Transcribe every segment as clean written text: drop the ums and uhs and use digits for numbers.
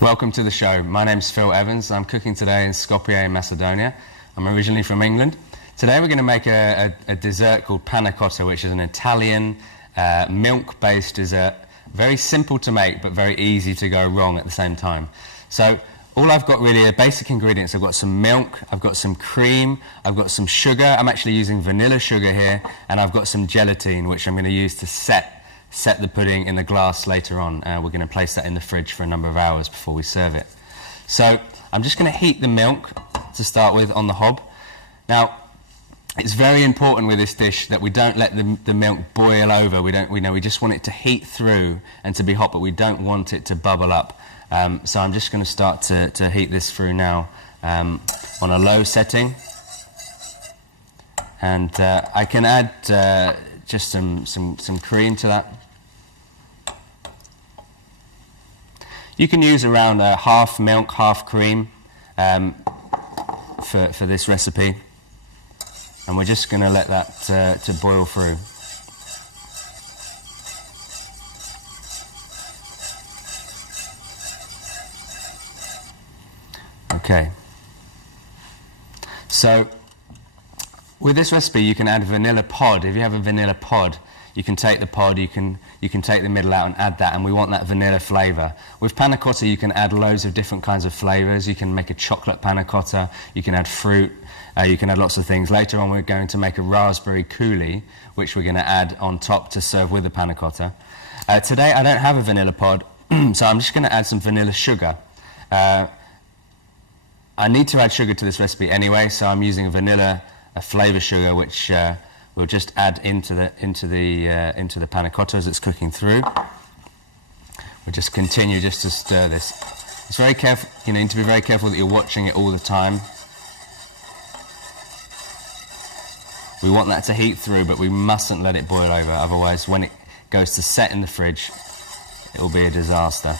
Welcome to the show. My name's Phil Evans. I'm cooking today in Skopje, Macedonia. I'm originally from England. Today we're going to make a dessert called Panna Cotta, which is an Italian milk-based dessert. Very simple to make, but very easy to go wrong at the same time. So all I've got really are basic ingredients. I've got some milk, I've got some cream, I've got some sugar. I'm actually using vanilla sugar here, and I've got some gelatine, which I'm going to use to set the pudding in the glass later on. We're going to place that in the fridge for a number of hours before we serve it. So I'm just going to heat the milk to start with on the hob. Now, it's very important with this dish that we don't let the milk boil over. We just want it to heat through and to be hot, but we don't want it to bubble up. So I'm just going to start to heat this through now on a low setting. And I can add just some cream to that. You can use around half milk, half cream for this recipe. And we're just going to let that to boil through. Okay. So with this recipe, you can add vanilla pod. If you have a vanilla pod, you can take the pod, you can take the middle out and add that, and we want that vanilla flavour. With panna cotta, you can add loads of different kinds of flavours. You can make a chocolate panna cotta, you can add fruit, you can add lots of things. Later on, we're going to make a raspberry coulis, which we're going to add on top to serve with the panna cotta. Today, I don't have a vanilla pod, so I'm just going to add some vanilla sugar. I need to add sugar to this recipe anyway, so I'm using a flavour sugar, which we'll just add into the panna cotta as it's cooking through. We'll just continue just to stir this. It's very careful. You need to be very careful that you're watching it all the time. We want that to heat through, but we mustn't let it boil over. Otherwise, when it goes to set in the fridge, it will be a disaster.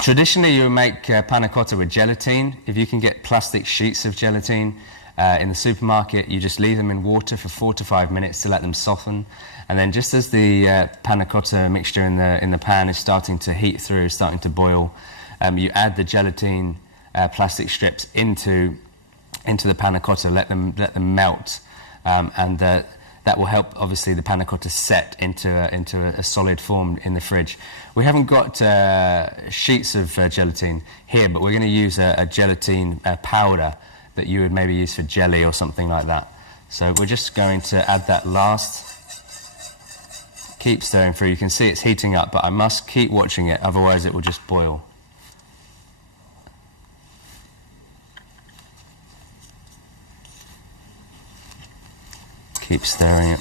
Traditionally, you would make panna cotta with gelatine. If you can get plastic sheets of gelatine in the supermarket, you just leave them in water for 4 to 5 minutes to let them soften. And then just as the panna cotta mixture in the pan is starting to heat through, starting to boil, you add the gelatine plastic strips into the panna cotta, let them melt, and that will help, obviously, the panna cotta set into a solid form in the fridge. We haven't got sheets of gelatine here, but we're going to use a gelatine powder that you would maybe use for jelly or something like that. So we're just going to add that last. Keep stirring through. You can see it's heating up, but I must keep watching it, otherwise it will just boil. Keep stirring it.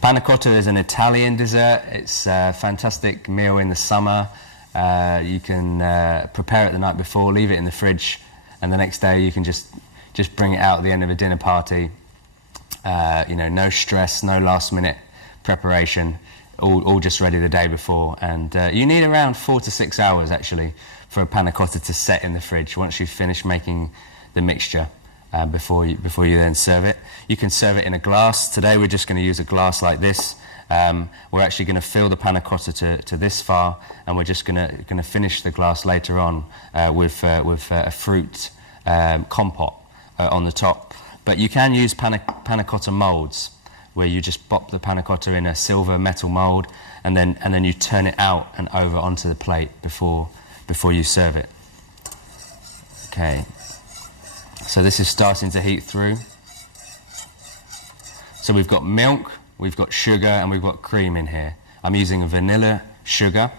Panna cotta is an Italian dessert. It's a fantastic meal in the summer. You can prepare it the night before, leave it in the fridge, and the next day you can just bring it out at the end of a dinner party. No stress, no last minute preparation, all just ready the day before. And you need around 4 to 6 hours actually for a panna cotta to set in the fridge once you've finished making the mixture. Before you then serve it. You can serve it in a glass. Today we're just going to use a glass like this. We're actually going to fill the panna cotta to this far, and we're just going to finish the glass later on with a fruit compote on the top. But you can use panna cotta molds, where you just pop the panna cotta in a silver metal mold, and then you turn it out and over onto the plate before you serve it. Okay. So this is starting to heat through. So we've got milk, we've got sugar, and we've got cream in here. I'm using a vanilla sugar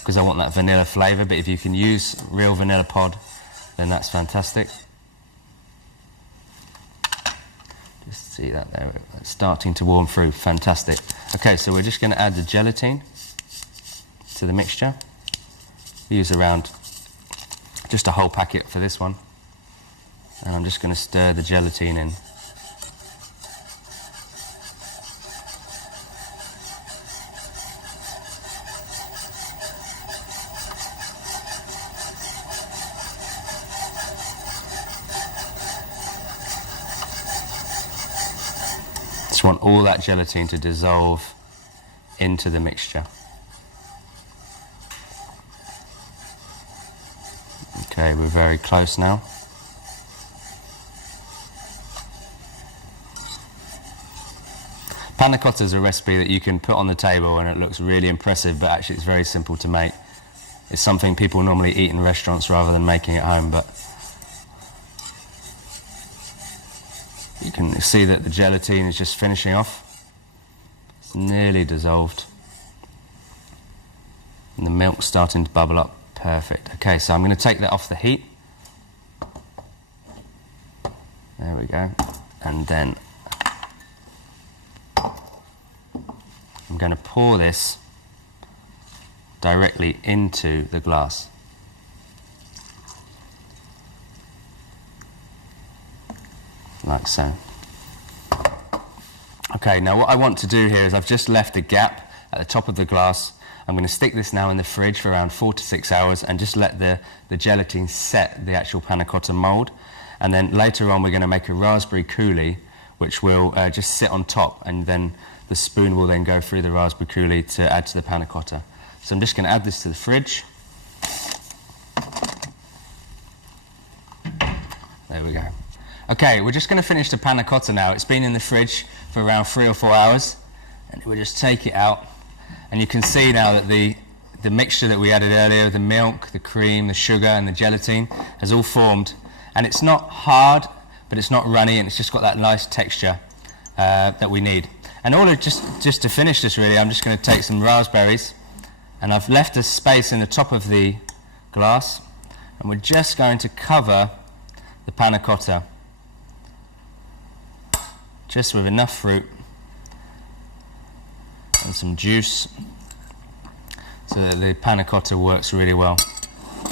because I want that vanilla flavour, but if you can use real vanilla pod, then that's fantastic. Just see that there, it's starting to warm through, fantastic. Okay, so we're just going to add the gelatine to the mixture. We use around just a whole packet for this one. And I'm just going to stir the gelatine in. want all that gelatine to dissolve into the mixture. Okay, we're very close now. Panna Cotta is a recipe that you can put on the table and it looks really impressive, but actually it's very simple to make. It's something people normally eat in restaurants rather than making at home, but you can see that the gelatine is just finishing off. It's nearly dissolved. And the milk's starting to bubble up. Perfect. Okay, so I'm going to take that off the heat. There we go. And then I'm going to pour this directly into the glass. Like so. Okay, now what I want to do here is I've just left a gap at the top of the glass. I'm going to stick this now in the fridge for around 4 to 6 hours and just let the gelatine set the actual panna cotta mould. And then later on we're going to make a raspberry coulis, which will just sit on top, and then the spoon will then go through the raspberry coulis to add to the panna cotta. So I'm just going to add this to the fridge. There we go. Okay, we're just going to finish the panna cotta now. It's been in the fridge for around 3 or 4 hours, and we'll just take it out. And you can see now that the mixture that we added earlier, the milk, the cream, the sugar and the gelatine, has all formed. And it's not hard, but it's not runny, and it's just got that nice texture that we need. And just to finish this really, I'm just going to take some raspberries, and I've left a space in the top of the glass, and we're just going to cover the panna cotta just with enough fruit and some juice so that the panna cotta works really well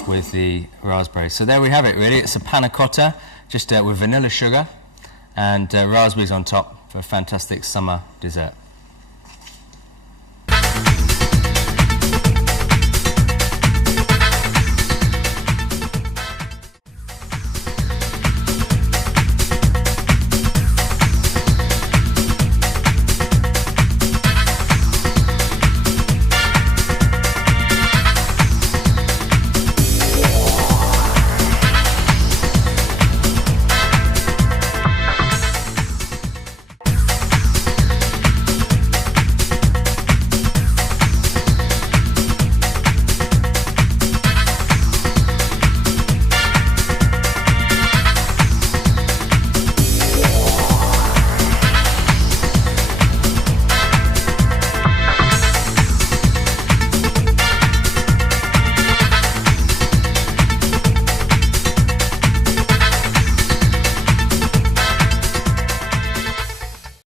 with the raspberries. So there we have it really. It's a panna cotta just with vanilla sugar and raspberries on top for a fantastic summer dessert.